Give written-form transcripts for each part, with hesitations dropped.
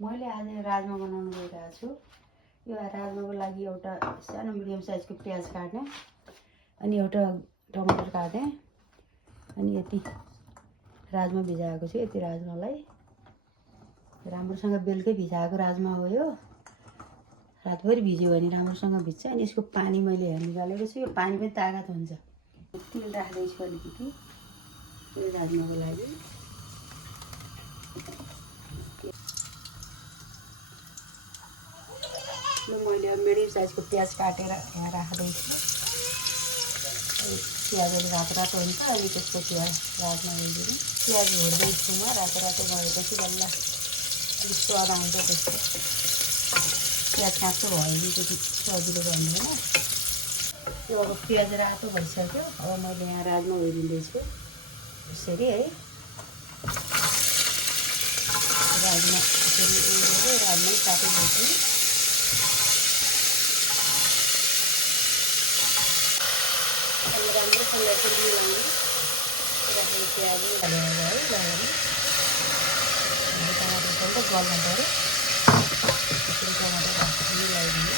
मैले आज राजमा बनाउन गइरहेको छु। यो राजमाको लागि एउटा सानो मिडियम साइजको प्याज काट्ने, अनि एउटा टमाटर काट्ने, अनि यति राजमा भिजाएको छु। यति राजमालाई राम्रोसँग बेलुकै भिजाएको राजमा हो यो। रातभरि भिज्यो भने राम्रोसँग भिज्छ। अनि यसको पानी मैले निकालेको छु। यो पानी पनि तागत हुन्छ। तेल राख्दैछु अलिकति राजमाको लागि। यो मैले मिडियम साइजको प्याज काटेर यहाँ राख्दैछु। प्याजहरू रातो रातो हुन्छ, अनि त्यसपछि राजमा हालिदिनु। प्याज भुट्दैछु म। रातो रातो भएपछि बल्ल अलिक स्वाद आउँछ त्यसको। प्याज काँचो भयो भने त्यति सजिलो गर्दैन। यो अब प्याज रातो भइसक्यो। अब मैले यहाँ राजमा हालिदिँदैछु यसरी है। राजमा यसरी उडेर राजमा काटिदिन्छु। राम्रोसँग यसरी मिलाउनु। प्याज हालेर है लगाउनु। टमाटर पनि त गल्नु पऱ्यो। यसरी टमाटर मिलाइदिनु।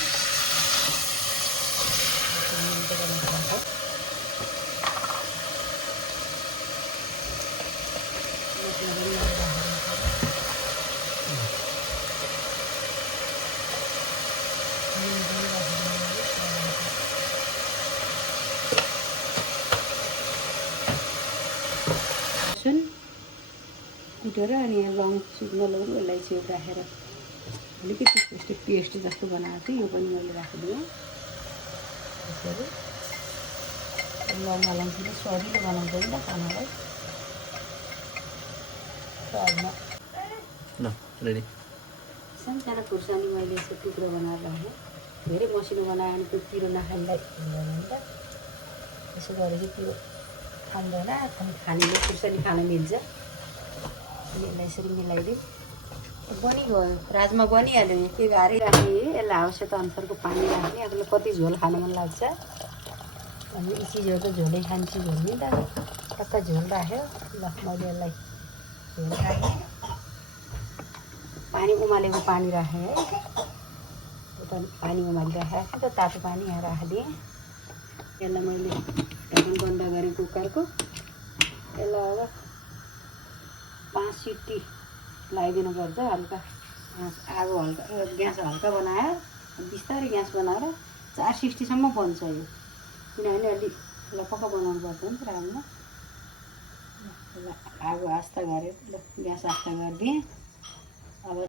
लसुन कुटेर अनि यहाँ लङ सिग्नलहरू अलैँची राखेर अलिकति यस्तो पेस्ट जस्तो बनाएको थिएँ। यो पनि मैले राखिदिएँ यसरी। लङ अलैँचीले सजिलो बनाउँछ नि त खानालाई। राजमा रेडी। सानो खुर्सानी मैले यसो टुक्रो बनाएर राखेँ। धेरै मसिनो बनायो भने त्यो पिरो नखानेलाई हुँदैन नि त। यसो गरेपछि पिरो खाँदैन। खानेले खुर्सानी खान मिल्छ। अनि यसलाई यसरी मिलाइदिउँ। बनिगयो, राजमा बनिहाल्यो। के गाह्रै राख्ने, यसलाई आवश्यकता अनुसारको पानी राख्ने। आफूलाई कति झोल खान मन लाग्छ। अनि यी चिजहरू त झोलै खाने चिज हो नि त। टक्क झोल राख्यो। ल मैले यसलाई झोल राखेँ। पानी उमालेको पानी राखेँ है। पानी उमालिराखेको थिएँ त, तातो पानी यहाँ राखिदिएँ। यसलाई मैले ढक्कन बन्द गरेँ कुकरको। यसलाई अब 5 सिटी लगाइदिनुपर्छ। हल्का आगो हल्का, ग्यास हल्का बनायो। बिस्तारै ग्यास बनाएर 4 सिटीसम्म बन्छ यो। किनभने अलिक लपक्क बनाउनु पर्छ नि त राजमा। आगो आस्ता गरेर ग्यास आस्ता गरिदिएँ।